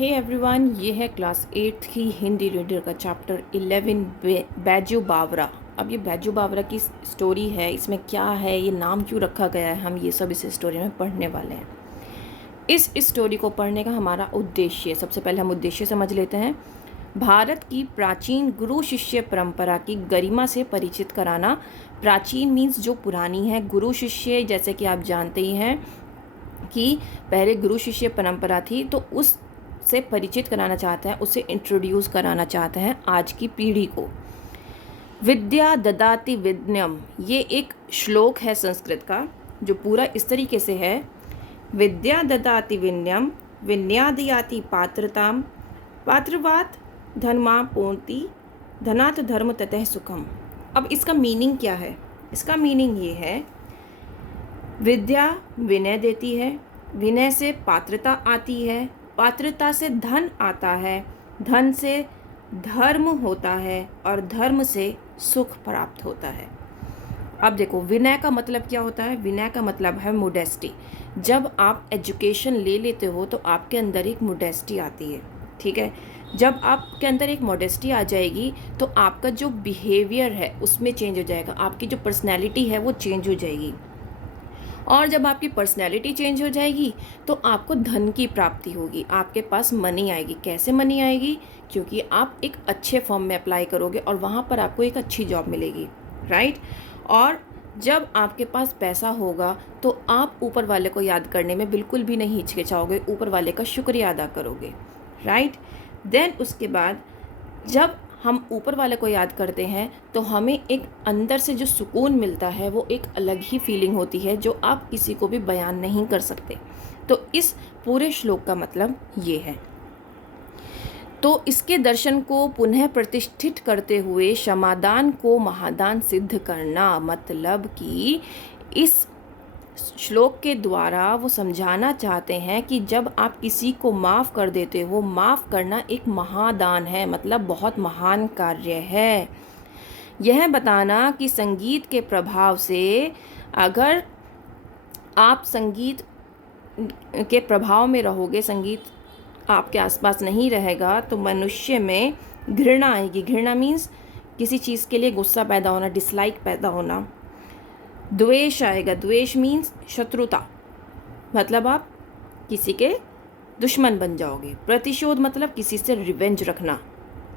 Hey everyone, ये है class 8 की हिंदी रीडर का चैप्टर 11 बैजू बावरा। अब ये बैजू बावरा की स्टोरी है, इसमें क्या है, ये नाम क्यों रखा गया है, हम ये सब इस स्टोरी में पढ़ने वाले हैं। इस स्टोरी को पढ़ने का हमारा उद्देश्य, सबसे पहले हम उद्देश्य समझ लेते हैं। भारत की प्राचीन गुरु शिष्य परंपरा की गरिमा से परिचित कराना। प्राचीन मीन्स जो पुरानी है, गुरु शिष्य जैसे कि आप जानते ही हैं कि पहले गुरु शिष्य परंपरा थी, तो उस से परिचित कराना चाहते हैं, उसे इंट्रोड्यूस कराना चाहते हैं आज की पीढ़ी को। विद्या ददाति विद्यम, ये एक श्लोक है संस्कृत का जो पूरा इस तरीके से है। विद्या ददाति विनयम विनयादयाति पात्रताम पात्रवात धर्मा पोंति धनात् धर्म ततः सुखम। अब इसका मीनिंग क्या है? इसका मीनिंग ये है, विद्या विनय देती है, विनय से पात्रता आती है, पात्रता से धन आता है, धन से धर्म होता है और धर्म से सुख प्राप्त होता है। अब देखो, विनय का मतलब क्या होता है? विनय का मतलब है मोडेस्टी। जब आप एजुकेशन ले लेते हो तो आपके अंदर एक मोडेस्टी आती है, ठीक है। जब आपके अंदर एक मोडेस्टी आ जाएगी तो आपका जो बिहेवियर है उसमें चेंज हो जाएगा, आपकी जो पर्सनैलिटी है वो चेंज हो जाएगी। और जब आपकी पर्सनैलिटी चेंज हो जाएगी तो आपको धन की प्राप्ति होगी, आपके पास मनी आएगी। कैसे मनी आएगी? क्योंकि आप एक अच्छे फर्म में अप्लाई करोगे और वहाँ पर आपको एक अच्छी जॉब मिलेगी, राइट। और जब आपके पास पैसा होगा तो आप ऊपर वाले को याद करने में बिल्कुल भी नहीं हिचकिचाओगे, ऊपर वाले का शुक्रिया अदा करोगे, राइट। देन उसके बाद जब हम ऊपर वाले को याद करते हैं तो हमें एक अंदर से जो सुकून मिलता है वो एक अलग ही फीलिंग होती है जो आप किसी को भी बयान नहीं कर सकते। तो इस पूरे श्लोक का मतलब ये है। तो इसके दर्शन को पुनः प्रतिष्ठित करते हुए क्षमादान को महादान सिद्ध करना, मतलब कि इस श्लोक के द्वारा वो समझाना चाहते हैं कि जब आप किसी को माफ़ कर देते हो, माफ़ करना एक महादान है, मतलब बहुत महान कार्य है। यह बताना कि संगीत के प्रभाव से, अगर आप संगीत के प्रभाव में रहोगे, संगीत आपके आसपास नहीं रहेगा तो मनुष्य में घृणा आएगी। घृणा मीन्स किसी चीज़ के लिए गुस्सा पैदा होना, डिसलाइक पैदा होना। द्वेष आएगा, द्वेष मीन्स शत्रुता, मतलब आप किसी के दुश्मन बन जाओगे। प्रतिशोध मतलब किसी से रिवेंज रखना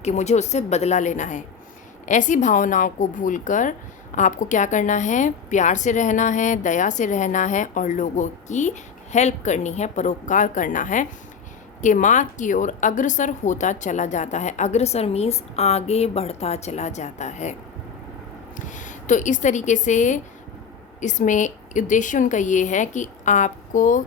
कि मुझे उससे बदला लेना है। ऐसी भावनाओं को भूलकर आपको क्या करना है? प्यार से रहना है, दया से रहना है और लोगों की हेल्प करनी है, परोपकार करना है कि मार्ग की ओर अग्रसर होता चला जाता है। अग्रसर मीन्स आगे बढ़ता चला जाता है। तो इस तरीके से इसमें उद्देश्य उनका ये है कि आपको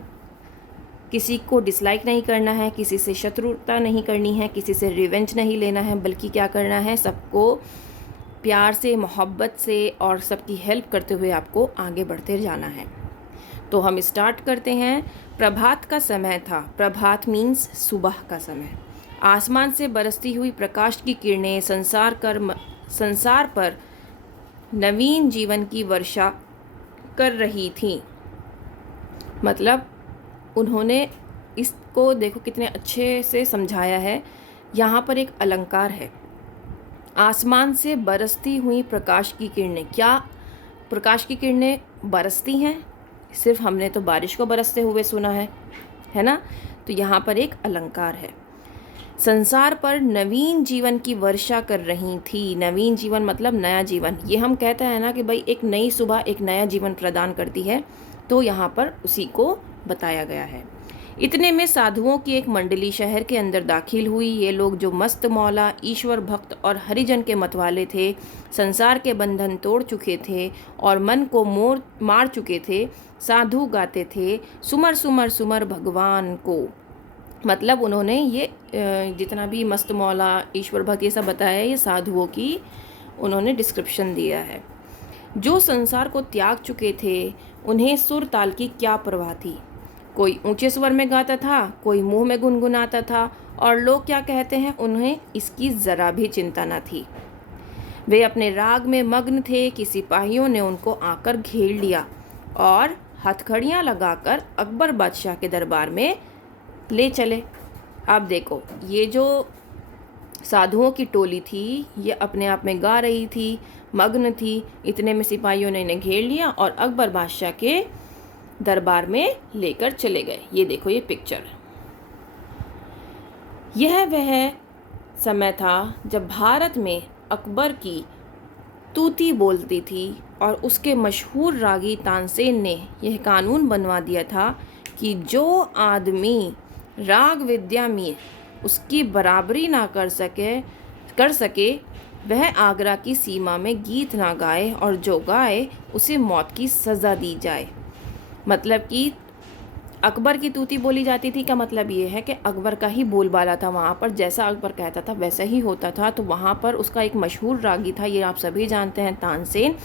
किसी को डिसलाइक नहीं करना है, किसी से शत्रुता नहीं करनी है, किसी से रिवेंज नहीं लेना है, बल्कि क्या करना है? सबको प्यार से, मोहब्बत से और सबकी हेल्प करते हुए आपको आगे बढ़ते जाना है। तो हम स्टार्ट करते हैं। प्रभात का समय था। प्रभात मीन्स सुबह का समय। आसमान से बरसती हुई प्रकाश की किरणें संसार पर नवीन जीवन की वर्षा कर रही थी। मतलब उन्होंने इसको देखो कितने अच्छे से समझाया है। यहाँ पर एक अलंकार है, आसमान से बरसती हुई प्रकाश की किरणें। क्या प्रकाश की किरणें बरसती हैं? सिर्फ हमने तो बारिश को बरसते हुए सुना है ना। तो यहाँ पर एक अलंकार है, संसार पर नवीन जीवन की वर्षा कर रही थी। नवीन जीवन मतलब नया जीवन। ये हम कहते हैं ना कि भाई एक नई सुबह एक नया जीवन प्रदान करती है, तो यहाँ पर उसी को बताया गया है। इतने में साधुओं की एक मंडली शहर के अंदर दाखिल हुई। ये लोग जो मस्त मौला, ईश्वर भक्त और हरिजन के मतवाले थे, संसार के बंधन तोड़ चुके थे और मन को मार चुके थे, साधु गाते थे सुमर सुमर सुमर भगवान को। मतलब उन्होंने ये जितना भी मस्त मौला, ईश्वर भक्त, ये सब बताया है, ये साधुओं की उन्होंने डिस्क्रिप्शन दिया है। जो संसार को त्याग चुके थे उन्हें सुर ताल की क्या परवाह थी। कोई ऊंचे स्वर में गाता था, कोई मुंह में गुनगुनाता था और लोग क्या कहते हैं उन्हें इसकी ज़रा भी चिंता न थी। वे अपने राग में मग्न थे कि सिपाहियों ने उनको आकर घेर लिया और हथकड़ियाँ लगाकर अकबर बादशाह के दरबार में ले चले। अब देखो, ये जो साधुओं की टोली थी ये अपने आप में गा रही थी, मग्न थी। इतने में सिपाहियों ने इन्हें घेर लिया और अकबर बादशाह के दरबार में लेकर चले गए। ये देखो ये पिक्चर, यह वह समय था जब भारत में अकबर की तूती बोलती थी और उसके मशहूर रागी तानसेन ने यह कानून बनवा दिया था कि जो आदमी राग विद्या में उसकी बराबरी ना कर सके वह आगरा की सीमा में गीत ना गाए और जो गाए उसे मौत की सज़ा दी जाए। मतलब कि अकबर की तूती बोली जाती थी का मतलब ये है कि अकबर का ही बोलबाला था वहाँ पर, जैसा अकबर कहता था वैसा ही होता था। तो वहाँ पर उसका एक मशहूर रागी था, ये आप सभी जानते हैं, तानसेन।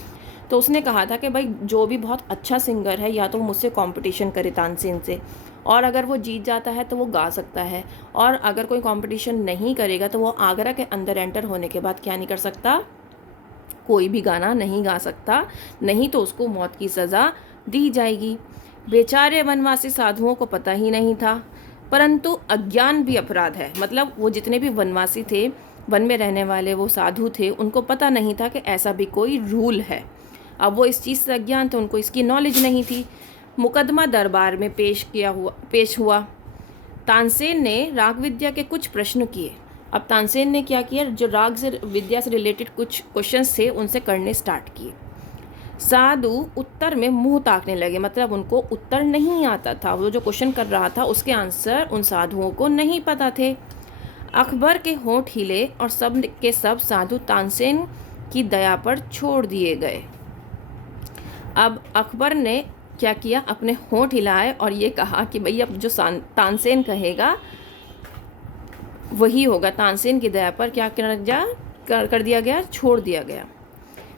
तो उसने कहा था कि भाई जो भी बहुत अच्छा सिंगर है या तो मुझसे कंपटीशन करे तानसेन से, और अगर वो जीत जाता है तो वो गा सकता है, और अगर कोई कंपटीशन नहीं करेगा तो वो आगरा के अंदर एंटर होने के बाद क्या नहीं कर सकता, कोई भी गाना नहीं गा सकता, नहीं तो उसको मौत की सज़ा दी जाएगी। बेचारे वनवासी साधुओं को पता ही नहीं था, परंतु अज्ञान भी अपराध है। मतलब वो जितने भी वनवासी थे, वन में रहने वाले वो साधु थे, उनको पता नहीं था कि ऐसा भी कोई रूल है। अब वो इस चीज़ से अज्ञान थे, उनको इसकी नॉलेज नहीं थी। मुकदमा दरबार में पेश हुआ। तानसेन ने राग विद्या के कुछ प्रश्न किए। अब तानसेन ने क्या किया, जो राग से विद्या से रिलेटेड कुछ क्वेश्चंस थे उनसे करने स्टार्ट किए। साधु उत्तर में मुंह ताकने लगे, मतलब उनको उत्तर नहीं आता था। वो जो क्वेश्चन कर रहा था उसके आंसर उन साधुओं को नहीं पता थे। अकबर के होंठ हिले और सब के सब साधु तानसेन की दया पर छोड़ दिए गए। अब अकबर ने क्या किया, अपने होंठ हिलाए और ये कहा कि भाई अब जो तानसेन कहेगा वही होगा। तानसेन की दया पर क्या कर दिया गया, छोड़ दिया गया।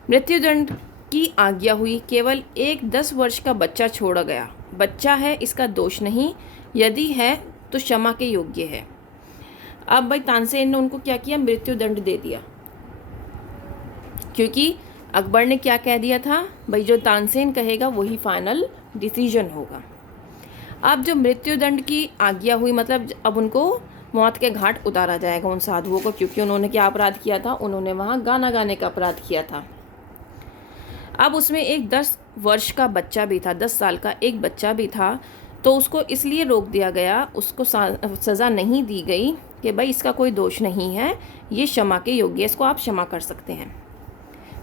मृत्युदंड की आज्ञा हुई। केवल एक 10 वर्ष का बच्चा छोड़ा गया। बच्चा है, इसका दोष नहीं, यदि है तो क्षमा के योग्य है। अब भाई तानसेन ने उनको क्या किया, मृत्युदंड दे दिया, क्योंकि अकबर ने क्या कह दिया था, भाई जो तानसेन कहेगा वही फाइनल डिसीजन होगा। अब जो मृत्युदंड की आज्ञा हुई, मतलब अब उनको मौत के घाट उतारा जाएगा उन साधुओं को, क्योंकि उन्होंने क्या अपराध किया था, उन्होंने वहाँ गाना गाने का अपराध किया था। अब उसमें एक 10 वर्ष का बच्चा भी था, 10 साल का एक बच्चा भी था, तो उसको इसलिए रोक दिया गया, उसको सज़ा नहीं दी गई कि भाई इसका कोई दोष नहीं है, ये क्षमा के योग्य है, इसको आप क्षमा कर सकते हैं।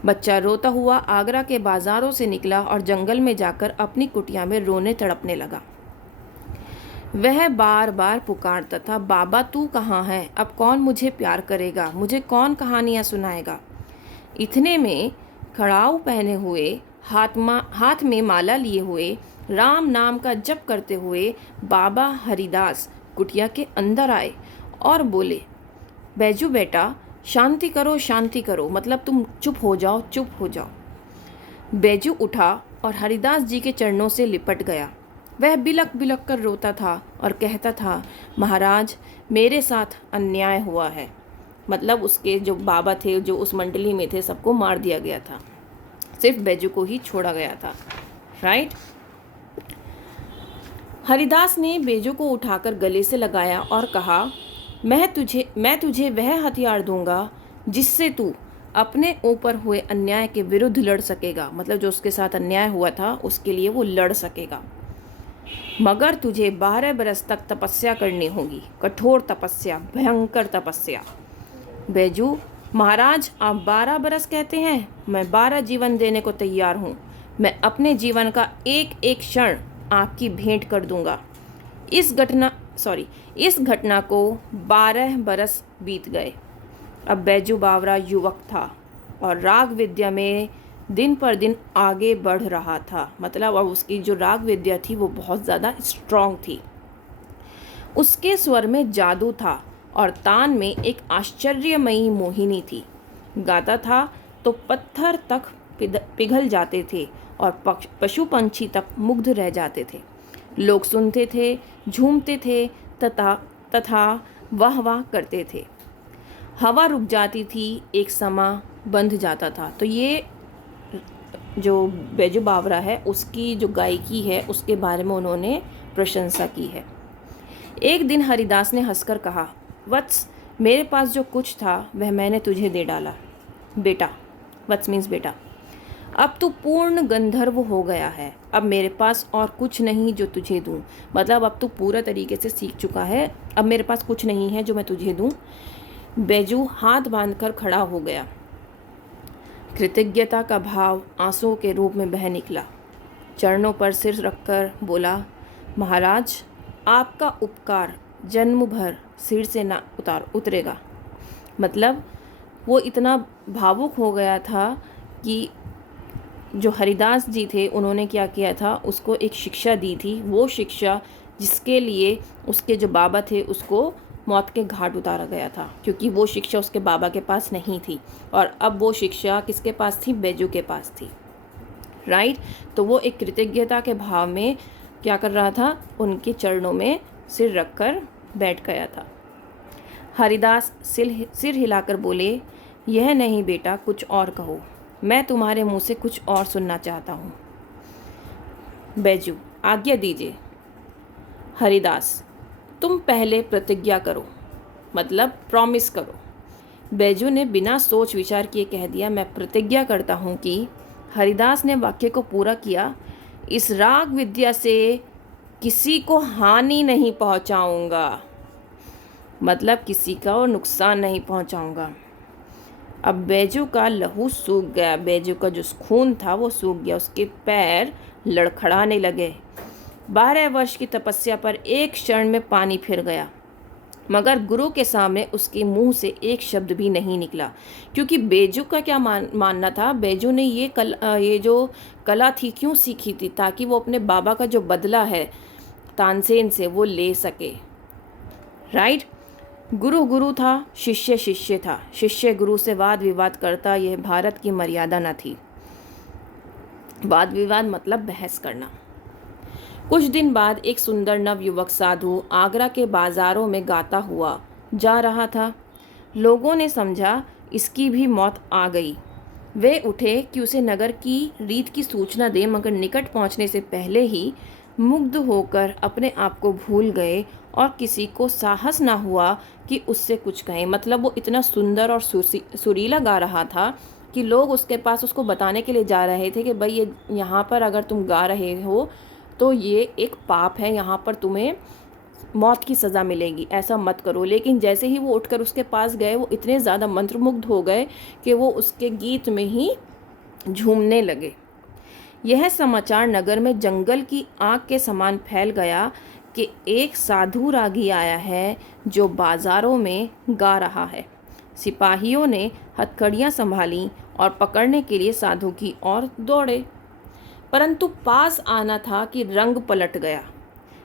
बच्चा रोता हुआ आगरा के बाज़ारों से निकला और जंगल में जाकर अपनी कुटिया में रोने तड़पने लगा। वह बार बार पुकारता था, बाबा तू कहाँ है, अब कौन मुझे प्यार करेगा, मुझे कौन कहानियाँ सुनाएगा। इतने में खड़ाऊ पहने हुए, हाथ में माला लिए हुए, राम नाम का जप करते हुए बाबा हरिदास कुटिया के अंदर आए और बोले, बैजू बेटा शांति करो, शांति करो, मतलब तुम चुप हो जाओ, चुप हो जाओ। बैजू उठा और हरिदास जी के चरणों से लिपट गया। वह बिलक बिलक कर रोता था और कहता था, महाराज मेरे साथ अन्याय हुआ है। मतलब उसके जो बाबा थे, जो उस मंडली में थे, सबको मार दिया गया था, सिर्फ बैजू को ही छोड़ा गया था। राइट। हरिदास ने बैजू को उठाकर गले से लगाया और कहा, मैं तुझे वह हथियार दूंगा जिससे तू अपने ऊपर हुए अन्याय के विरुद्ध लड़ सकेगा। मतलब जो उसके साथ अन्याय हुआ था उसके लिए वो लड़ सकेगा, मगर तुझे 12 बरस तक तपस्या करनी होगी, कठोर तपस्या, भयंकर तपस्या। बैजू, महाराज आप 12 बरस कहते हैं, मैं 12 जीवन देने को तैयार हूँ। मैं अपने जीवन का एक एक क्षण आपकी भेंट कर दूंगा। इस घटना को 12 बरस बीत गए। अब बैजू बावरा युवक था और राग विद्या में दिन पर दिन आगे बढ़ रहा था। मतलब अब उसकी जो राग विद्या थी वो बहुत ज़्यादा स्ट्रॉन्ग थी। उसके स्वर में जादू था और तान में एक आश्चर्यमयी मोहिनी थी। गाता था तो पत्थर तक पिघल जाते थे और पशु पंछी तक मुग्ध रह जाते थे। लोग सुनते थे, झूमते थे तथा वाह वाह करते थे। हवा रुक जाती थी, एक समा बंध जाता था। तो ये जो बैजू बावरा है उसकी जो गायकी है उसके बारे में उन्होंने प्रशंसा की है। एक दिन हरिदास ने हंसकर कहा, वत्स, मेरे पास जो कुछ था वह मैंने तुझे दे डाला। बेटा, वत्स मीन्स बेटा, अब तू पूर्ण गंधर्व हो गया है। अब मेरे पास और कुछ नहीं जो तुझे दूं। मतलब अब तू पूरा तरीके से सीख चुका है, अब मेरे पास कुछ नहीं है जो मैं तुझे दूं। बैजू हाथ बांधकर खड़ा हो गया। कृतज्ञता का भाव आंसुओं के रूप में बह निकला। चरणों पर सिर रखकर बोला, महाराज, आपका उपकार जन्म भर सिर से ना उतरेगा। मतलब वो इतना भावुक हो गया था कि जो हरिदास जी थे उन्होंने क्या किया था, उसको एक शिक्षा दी थी। वो शिक्षा जिसके लिए उसके जो बाबा थे उसको मौत के घाट उतारा गया था, क्योंकि वो शिक्षा उसके बाबा के पास नहीं थी और अब वो शिक्षा किसके पास थी? बैजू के पास थी। राइट। तो वो एक कृतज्ञता के भाव में क्या कर रहा था? उनके चरणों में सिर रखकर बैठ गया था। हरिदास सिर हिलाकर बोले, यह नहीं बेटा, कुछ और कहो। मैं तुम्हारे मुंह से कुछ और सुनना चाहता हूँ। बैजू, आज्ञा दीजिए। हरिदास, तुम पहले प्रतिज्ञा करो, मतलब प्रॉमिस करो। बैजू ने बिना सोच विचार किए कह दिया, मैं प्रतिज्ञा करता हूँ कि हरिदास ने वाक्य को पूरा किया, इस राग विद्या से किसी को हानि नहीं पहुँचाऊँगा। मतलब किसी का और नुकसान नहीं पहुँचाऊँगा। अब बैजू का लहू सूख गया, बैजू का जो खून था वो सूख गया, उसके पैर लड़खड़ाने लगे। 12 वर्ष की तपस्या पर एक क्षण में पानी फिर गया, मगर गुरु के सामने उसके मुंह से एक शब्द भी नहीं निकला। क्योंकि बैजू का क्या मानना था, बैजू ने ये जो कला थी क्यों सीखी थी? ताकि वो अपने बाबा का जो बदला है तानसेन से वो ले सके। राइट। गुरु गुरु था, शिष्य शिष्य था। शिष्य गुरु से वाद विवाद करता, यह भारत की मर्यादा न थी। वाद विवाद मतलब बहस करना। कुछ दिन बाद एक सुंदर नवयुवक साधु आगरा के बाजारों में गाता हुआ जा रहा था। लोगों ने समझा इसकी भी मौत आ गई। वे उठे कि उसे नगर की रीत की सूचना दे, मगर निकट पहुंचने से पहले ही मुग्ध होकर अपने आप को भूल गए और किसी को साहस ना हुआ कि उससे कुछ कहें। मतलब वो इतना सुंदर और सुरीला गा रहा था कि लोग उसके पास उसको बताने के लिए जा रहे थे कि भाई ये यहाँ पर अगर तुम गा रहे हो तो ये एक पाप है, यहाँ पर तुम्हें मौत की सज़ा मिलेगी, ऐसा मत करो। लेकिन जैसे ही वो उठकर उसके पास गए, वो इतने ज़्यादा मंत्रमुग्ध हो गए कि वो उसके गीत में ही झूमने लगे। यह समाचार नगर में जंगल की आग के समान फैल गया कि एक साधु रागी आया है जो बाजारों में गा रहा है। सिपाहियों ने हथकड़ियाँ संभाली और पकड़ने के लिए साधु की ओर दौड़े, परंतु पास आना था कि रंग पलट गया।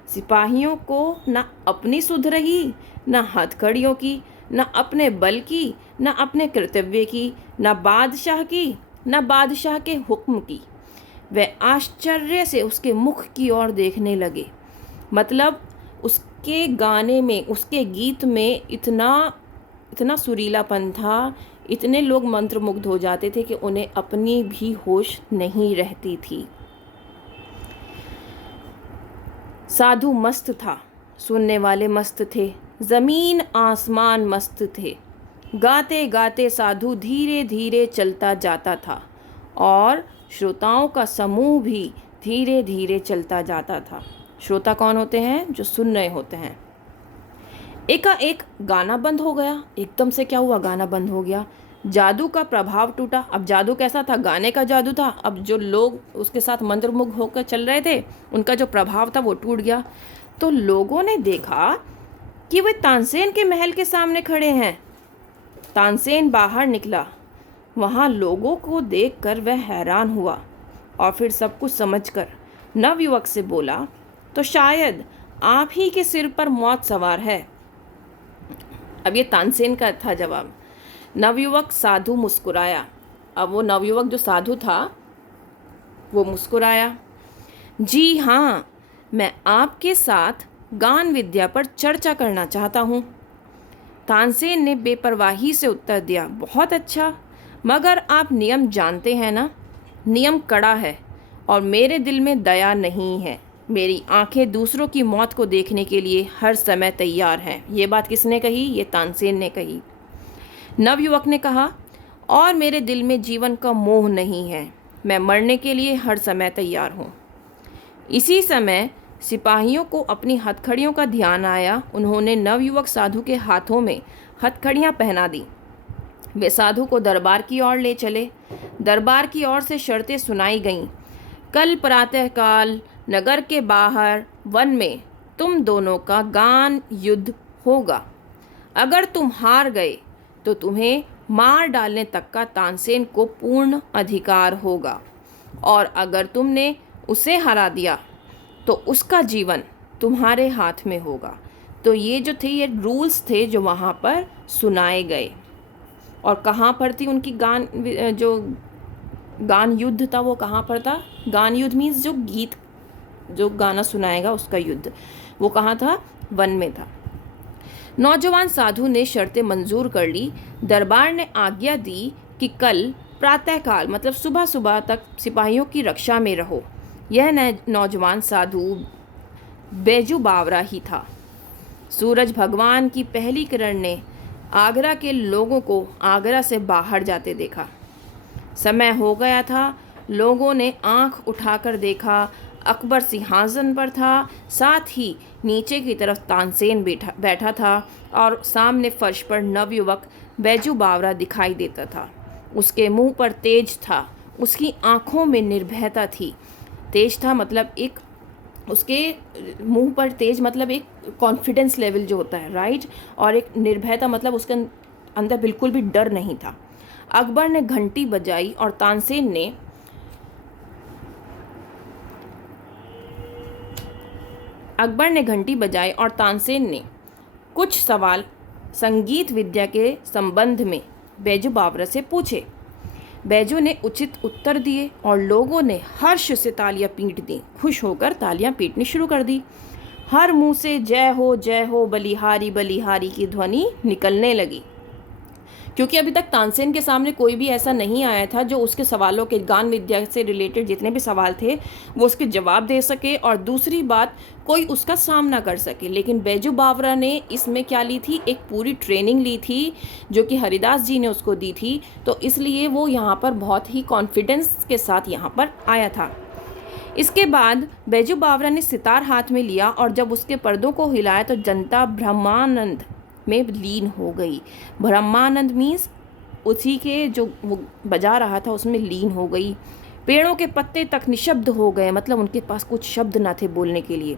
सिपाहियों को न अपनी सुध रही, न हथकड़ियों की, न अपने बल की, न अपने कर्तव्य की, न बादशाह की, न बादशाह के हुक्म की। वे आश्चर्य से उसके मुख की ओर देखने लगे। मतलब उसके गाने में, उसके गीत में इतना सुरीलापन था, इतने लोग मंत्रमुग्ध हो जाते थे कि उन्हें अपनी भी होश नहीं रहती थी। साधु मस्त था, सुनने वाले मस्त थे, जमीन आसमान मस्त थे। गाते गाते साधु धीरे धीरे चलता जाता था और श्रोताओं का समूह भी धीरे धीरे चलता जाता था। श्रोता कौन होते हैं? जो सुन रहे होते हैं। एकाएक गाना बंद हो गया। एकदम से क्या हुआ? गाना बंद हो गया। जादू का प्रभाव टूटा। अब जादू कैसा था? गाने का जादू था। अब जो लोग उसके साथ मंत्रमुग्ध होकर चल रहे थे, उनका जो प्रभाव था वो टूट गया। तो लोगों ने देखा कि वे तानसेन के महल के सामने खड़े हैं। तानसेन बाहर निकला। वहाँ लोगों को देखकर वह हैरान हुआ और फिर सब कुछ समझकर नवयुवक से बोला, तो शायद आप ही के सिर पर मौत सवार है। अब ये तानसेन का था जवाब। नवयुवक साधु मुस्कुराया। अब वो नवयुवक जो साधु था वो मुस्कुराया। जी हाँ, मैं आपके साथ गान विद्या पर चर्चा करना चाहता हूँ। तानसेन ने बेपरवाही से उत्तर दिया, बहुत अच्छा, मगर आप नियम जानते हैं ना? नियम कड़ा है और मेरे दिल में दया नहीं है। मेरी आंखें दूसरों की मौत को देखने के लिए हर समय तैयार हैं। ये बात किसने कही? ये तानसेन ने कही। नवयुवक ने कहा, और मेरे दिल में जीवन का मोह नहीं है, मैं मरने के लिए हर समय तैयार हूँ। इसी समय सिपाहियों को अपनी हथकड़ियों का ध्यान आया। उन्होंने नवयुवक साधु के हाथों में हथकड़ियाँ पहना दी। वे साधु को दरबार की ओर ले चले। दरबार की ओर से शर्तें सुनाई गईं। कल प्रातःकाल नगर के बाहर वन में तुम दोनों का गान युद्ध होगा। अगर तुम हार गए तो तुम्हें मार डालने तक का तानसेन को पूर्ण अधिकार होगा, और अगर तुमने उसे हरा दिया तो उसका जीवन तुम्हारे हाथ में होगा। तो ये जो थे, ये रूल्स थे जो वहाँ पर सुनाए गए। और कहाँ पर थी उनकी जो गान युद्ध था, वो कहाँ पर था? गान युद्ध मीन्स जो गीत, जो गाना सुनाएगा उसका युद्ध, वो कहाँ था? वन में था। नौजवान साधु ने शर्तें मंजूर कर ली। दरबार ने आज्ञा दी कि कल प्रातःकाल मतलब सुबह सुबह तक सिपाहियों की रक्षा में रहो। यह नौजवान साधु बैजू बावरा ही था। सूरज भगवान की पहली किरण ने आगरा के लोगों को आगरा से बाहर जाते देखा। समय हो गया था। लोगों ने आंख उठाकर देखा, अकबर सिंहासन पर था, साथ ही नीचे की तरफ तानसेन बैठा था, और सामने फर्श पर नवयुवक बैजू बावरा दिखाई देता था। उसके मुंह पर तेज था, उसकी आंखों में निर्भयता थी। तेज था मतलब एक, उसके मुंह पर तेज मतलब एक कॉन्फिडेंस लेवल जो होता है, राइट। और एक निर्भयता मतलब उसके अंदर बिल्कुल भी डर नहीं था। अकबर ने घंटी बजाई और तानसेन ने कुछ सवाल संगीत विद्या के संबंध में बैजू बावरा से पूछे। बैजू ने उचित उत्तर दिए और लोगों ने हर्ष से तालियां पीट दी। खुश होकर तालियां पीटनी शुरू कर दी। हर मुंह से जय हो बलिहारी बलिहारी की ध्वनि निकलने लगी, क्योंकि अभी तक तानसेन के सामने कोई भी ऐसा नहीं आया था जो उसके सवालों के, गान विद्या से रिलेटेड जितने भी सवाल थे वो उसके जवाब दे सके, और दूसरी बात कोई उसका सामना कर सके। लेकिन बैजू बावरा ने इसमें क्या ली थी? एक पूरी ट्रेनिंग ली थी जो कि हरिदास जी ने उसको दी थी। तो इसलिए वो यहाँ पर बहुत ही कॉन्फिडेंस के साथ यहाँ पर आया था। इसके बाद बैजू बावरा ने सितार हाथ में लिया, और जब उसके पर्दों को हिलाया तो जनता ब्रह्मानंद में लीन हो गई। ब्रह्मानंद मीन्स उसी के जो वो बजा रहा था उसमें लीन हो गई। पेड़ों के पत्ते तक निशब्द हो गए, मतलब उनके पास कुछ शब्द ना थे बोलने के लिए।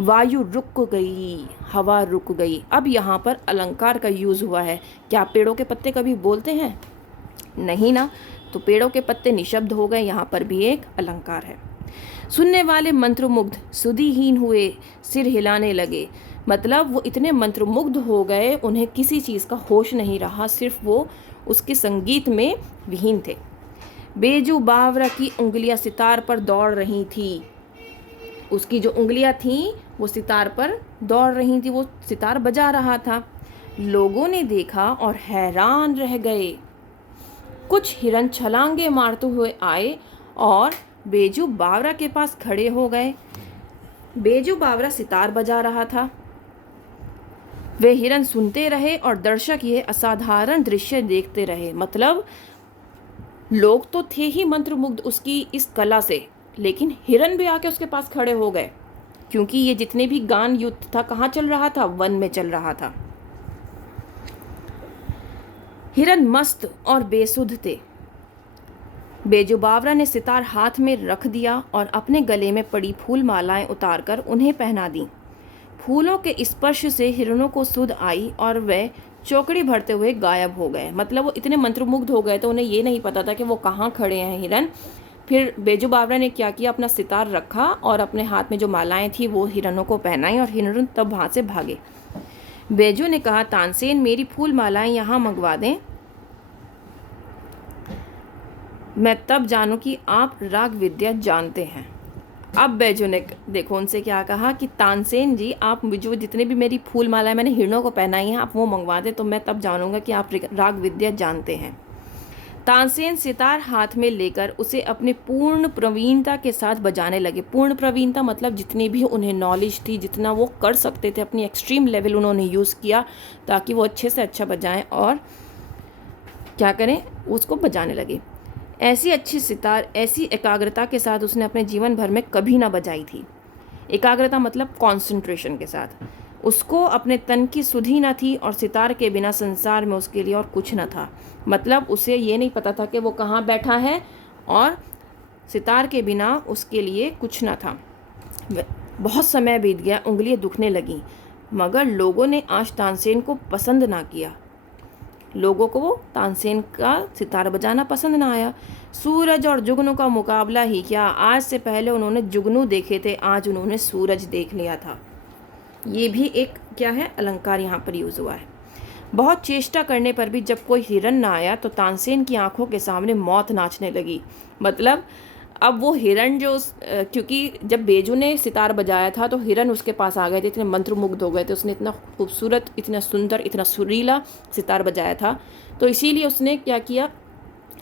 वायु रुक गई, हवा रुक गई। अब यहाँ पर अलंकार का यूज़ हुआ है। क्या पेड़ों के पत्ते कभी बोलते हैं? नहीं ना। तो पेड़ों के पत्ते निशब्द हो गए, यहाँ पर भी एक अलंकार है। सुनने वाले मंत्रमुग्ध सुधिहीन हुए, सिर हिलाने लगे। मतलब वो इतने मंत्रमुग्ध हो गए, उन्हें किसी चीज़ का होश नहीं रहा, सिर्फ वो उसके संगीत में विहीन थे। बैजू बावरा की उंगलियां सितार पर दौड़ रही थी। उसकी जो उंगलियां थीं वो सितार पर दौड़ रही थी, वो सितार बजा रहा था। लोगों ने देखा और हैरान रह गए। कुछ हिरन छलांगे मारते हुए आए और बैजू बावरा के पास खड़े हो गए। बैजू बावरा सितार बजा रहा था। वे हिरन सुनते रहे और दर्शक ये असाधारण दृश्य देखते रहे। मतलब लोग तो थे ही मंत्रमुग्ध उसकी इस कला से, लेकिन हिरन भी आके उसके पास खड़े हो गए, क्योंकि ये जितने भी गान युद्ध था कहाँ चल रहा था? वन में चल रहा था। हिरन मस्त और बेसुध थे। बैजू बावरा ने सितार हाथ में रख दिया और अपने गले में पड़ी फूल मालाएं उतारकर उन्हें पहना दी। फूलों के स्पर्श से हिरणों को सुध आई और वे चौकड़ी भरते हुए गायब हो गए। मतलब वो इतने मंत्रमुग्ध हो गए तो उन्हें ये नहीं पता था कि वो कहाँ खड़े हैं हिरन। फिर बैजू बावरा ने क्या किया? अपना सितार रखा और अपने हाथ में जो मालाएं थी वो हिरणों को पहनाई, और हिरण तब वहाँ से भागे। बैजू ने कहा, तानसेन मेरी फूल मालाएं यहाँ मंगवा दें, मैं तब जानूं कि आप राग विद्या जानते हैं। अब बैजू ने देखो उनसे क्या कहा कि तानसेन जी, आप जो जितने भी मेरी फूल मालाएं मैंने हिरणों को पहनाई हैं आप वो मंगवा दें, तो मैं तब जानूंगा कि आप राग विद्या जानते हैं। तानसेन सितार हाथ में लेकर उसे अपने पूर्ण प्रवीणता के साथ बजाने लगे। पूर्ण प्रवीणता मतलब जितनी भी उन्हें नॉलेज थी, जितना वो कर सकते थे, अपनी एक्सट्रीम लेवल उन्होंने यूज़ किया ताकि वो अच्छे से अच्छा बजाएं और क्या करें, उसको बजाने लगे। ऐसी अच्छी सितार ऐसी एकाग्रता के साथ उसने अपने जीवन भर में कभी ना बजाई थी। एकाग्रता मतलब कॉन्सेंट्रेशन के साथ। उसको अपने तन की सुधि न थी और सितार के बिना संसार में उसके लिए और कुछ न था। मतलब उसे ये नहीं पता था कि वो कहाँ बैठा है और सितार के बिना उसके लिए कुछ न था। बहुत समय बीत गया, उंगलियां दुखने लगीं, मगर लोगों ने आज तानसेन को पसंद ना किया। लोगों को वो तानसेन का सितार बजाना पसंद ना आया। सूरज और जुगनू का मुकाबला ही क्या, आज से पहले उन्होंने जुगनू देखे थे, आज उन्होंने सूरज देख लिया था। ये भी एक क्या है, अलंकार यहाँ पर यूज़ हुआ है। बहुत चेष्टा करने पर भी जब कोई हिरन ना आया तो तानसेन की आंखों के सामने मौत नाचने लगी। मतलब अब वो हिरन जो क्योंकि जब बेजू ने सितार बजाया था तो हिरन उसके पास आ गए थे, इतने मंत्रमुग्ध हो गए थे, उसने इतना खूबसूरत, इतना सुंदर, इतना सुरीला सितार बजाया था, तो इसीलिए उसने क्या किया,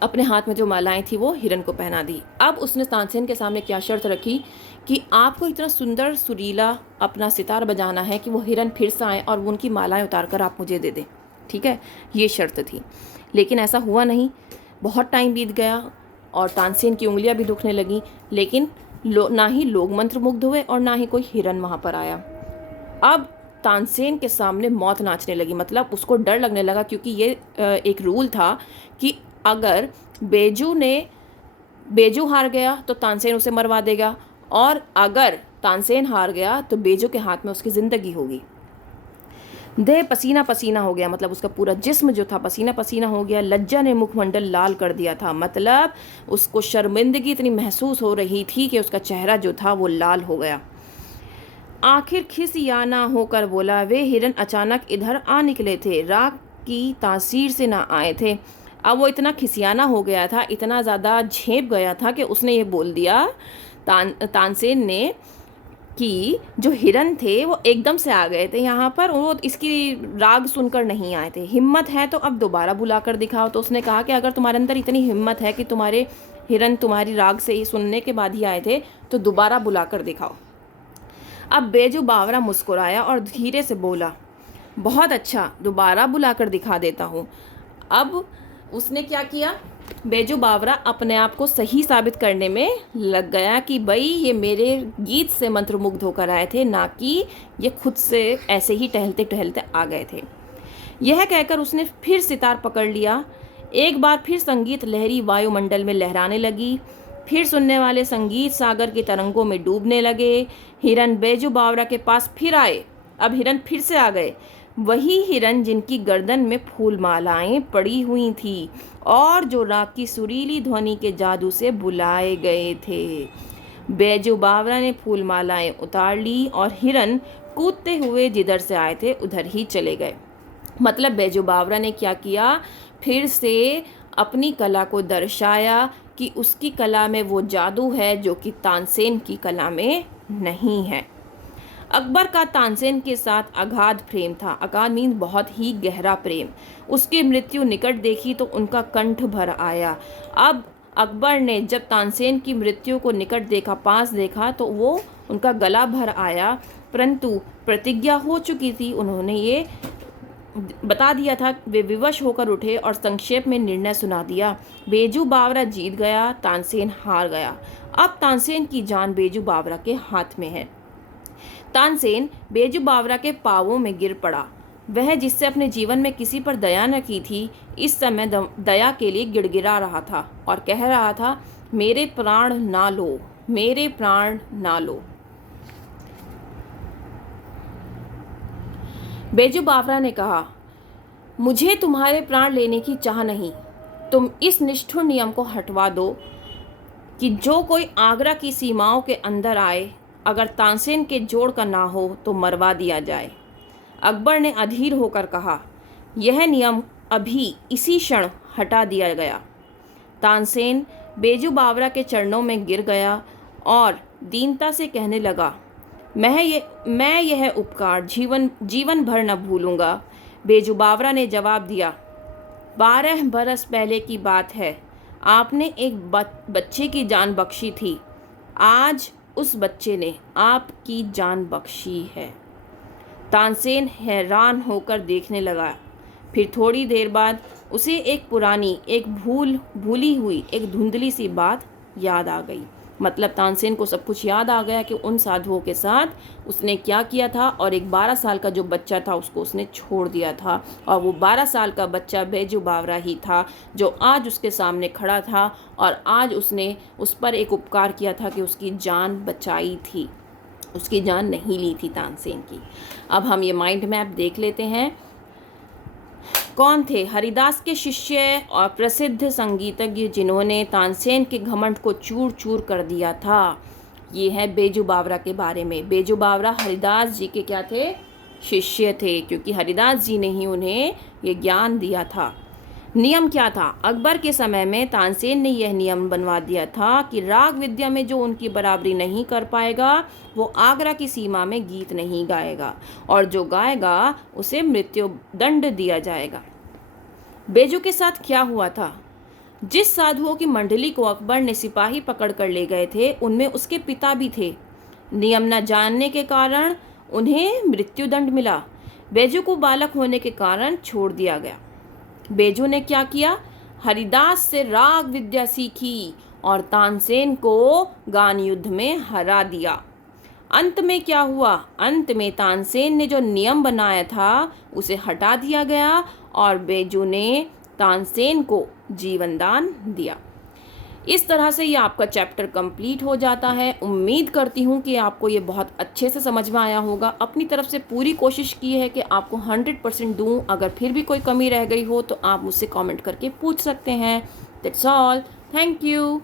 अपने हाथ में जो मालाएं थी वो हिरन को पहना दी। अब उसने तानसेन के सामने क्या शर्त रखी कि आपको इतना सुंदर सुरीला अपना सितार बजाना है कि वो हिरन फिर से आए और वो उनकी मालाएं उतार कर आप मुझे दे दें, ठीक है, ये शर्त थी। लेकिन ऐसा हुआ नहीं। बहुत टाइम बीत गया और तानसेन की उंगलियां भी दुखने लगीं, लेकिन ना ही लोग मंत्रमुग्ध हुए और ना ही कोई हिरन वहाँ पर आया। अब तानसेन के सामने मौत नाचने लगी। मतलब उसको डर लगने लगा, क्योंकि ये एक रूल था कि अगर बेजू हार गया तो तानसेन उसे मरवा देगा, और अगर तानसेन हार गया तो बेजू के हाथ में उसकी ज़िंदगी होगी। देह पसीना पसीना हो गया, मतलब उसका पूरा जिस्म जो था पसीना पसीना हो गया। लज्जा ने मुखमंडल लाल कर दिया था, मतलब उसको शर्मिंदगी इतनी महसूस हो रही थी कि उसका चेहरा जो था वो लाल हो गया। आखिर खिसियाना होकर बोला, वे हिरन अचानक इधर आ निकले थे, राग की तासीर से ना आए थे। अब वो इतना खिसियाना हो गया था, इतना ज़्यादा झेप गया था कि उसने ये बोल दिया तानसेन ने कि जो हिरन थे वो एकदम से आ गए थे यहाँ पर, वो इसकी राग सुनकर नहीं आए थे। हिम्मत है तो अब दोबारा बुला कर दिखाओ। तो उसने कहा कि अगर तुम्हारे अंदर इतनी हिम्मत है कि तुम्हारे हिरन तुम्हारी राग से ही सुनने के बाद ही आए थे तो दोबारा बुला कर दिखाओ। अब बेजू बावरा मुस्कुराया और धीरे से बोला, बहुत अच्छा, दोबारा बुला कर दिखा देता हूँ। अब उसने क्या किया, बेजू बावरा अपने आप को सही साबित करने में लग गया कि भाई ये मेरे गीत से मंत्रमुग्ध होकर आए थे, ना कि ये खुद से ऐसे ही टहलते टहलते आ गए थे। यह कहकर उसने फिर सितार पकड़ लिया। एक बार फिर संगीत लहरी वायुमंडल में लहराने लगी। फिर सुनने वाले संगीत सागर की तरंगों में डूबने लगे। हिरन बेजू बावरा के पास फिर आए। अब हिरन फिर से आ गए, वही हिरन जिनकी गर्दन में फूल मालाएं पड़ी हुई थी और जो राग की सुरीली ध्वनि के जादू से बुलाए गए थे। बेजू बावरा ने फूल मालाएं उतार ली और हिरन कूदते हुए जिधर से आए थे उधर ही चले गए। मतलब बेजू बावरा ने क्या किया, फिर से अपनी कला को दर्शाया कि उसकी कला में वो जादू है जो कि तानसेन की कला में नहीं है। अकबर का तानसेन के साथ अगाध प्रेम था। अगाध मीन बहुत ही गहरा प्रेम। उसकी मृत्यु निकट देखी तो उनका कंठ भर आया। अब अकबर ने जब तानसेन की मृत्यु को निकट देखा, पास देखा, तो वो उनका गला भर आया, परंतु प्रतिज्ञा हो चुकी थी। उन्होंने ये बता दिया था, वे विवश होकर उठे और संक्षेप में निर्णय सुना दिया। बेजू बावरा जीत गया, तानसेन हार गया। अब तानसेन की जान बेजू बावरा के हाथ में है। तानसेन बेजू बावरा के पांवों में गिर पड़ा। वह जिससे अपने जीवन में किसी पर दया न की थी, इस समय दया के लिए गिड़गिड़ा रहा था और कह रहा था, मेरे प्राण ना लो, मेरे प्राण ना लो। बेजू बावरा ने कहा, मुझे तुम्हारे प्राण लेने की चाह नहीं। तुम इस निष्ठुर नियम को हटवा दो कि जो कोई आगरा की सीमाओं के अंदर आए, अगर तानसेन के जोड़ का ना हो तो मरवा दिया जाए। अकबर ने अधीर होकर कहा, यह नियम अभी इसी क्षण हटा दिया गया। तानसेन बेजू बावरा के चरणों में गिर गया और दीनता से कहने लगा, मैं यह उपकार जीवन भर न भूलूंगा। बेजू बावरा ने जवाब दिया, 12 बरस पहले की बात है, आपने एक बच्चे की जान बख्शी थी। आज उस बच्चे ने आपकी जान बख्शी है। तानसेन हैरान होकर देखने लगा। फिर थोड़ी देर बाद उसे एक पुरानी, एक भूली हुई, एक धुंधली सी बात याद आ गई। मतलब तानसेन को सब कुछ याद आ गया कि उन साधुओं के साथ उसने क्या किया था, और एक 12 साल का जो बच्चा था उसको उसने छोड़ दिया था, और वो 12 साल का बच्चा बैजू बावरा ही था जो आज उसके सामने खड़ा था, और आज उसने उस पर एक उपकार किया था कि उसकी जान बचाई थी, उसकी जान नहीं ली थी तानसेन की। अब हम ये माइंड मैप देख लेते हैं। कौन थे? हरिदास के शिष्य और प्रसिद्ध संगीतज्ञ जिन्होंने तानसेन के घमंड को चूर चूर कर दिया था। ये है बैजू बावरा के बारे में। बैजू बावरा हरिदास जी के क्या थे? शिष्य थे, क्योंकि हरिदास जी ने ही उन्हें ये ज्ञान दिया था। नियम क्या था? अकबर के समय में तानसेन ने यह नियम बनवा दिया था कि राग विद्या में जो उनकी बराबरी नहीं कर पाएगा वो आगरा की सीमा में गीत नहीं गाएगा, और जो गाएगा उसे मृत्यु दंड दिया जाएगा। बैजू के साथ क्या हुआ था? जिस साधुओं की मंडली को अकबर ने सिपाही पकड़ कर ले गए थे उनमें उसके पिता भी थे। नियम न जानने के कारण उन्हें मृत्यु दंड मिला। बैजू को बालक होने के कारण छोड़ दिया गया। बैजू ने क्या किया? हरिदास से राग विद्या सीखी और तानसेन को गान युद्ध में हरा दिया। अंत में क्या हुआ? अंत में तानसेन ने जो नियम बनाया था उसे हटा दिया गया और बैजू ने तानसेन को जीवन दान दिया। इस तरह से ये आपका चैप्टर कंप्लीट हो जाता है। उम्मीद करती हूँ कि आपको ये बहुत अच्छे से समझ में आया होगा। अपनी तरफ से पूरी कोशिश की है कि आपको 100% दूँ। अगर फिर भी कोई कमी रह गई हो तो आप मुझसे कमेंट करके पूछ सकते हैं। That's all. Thank you.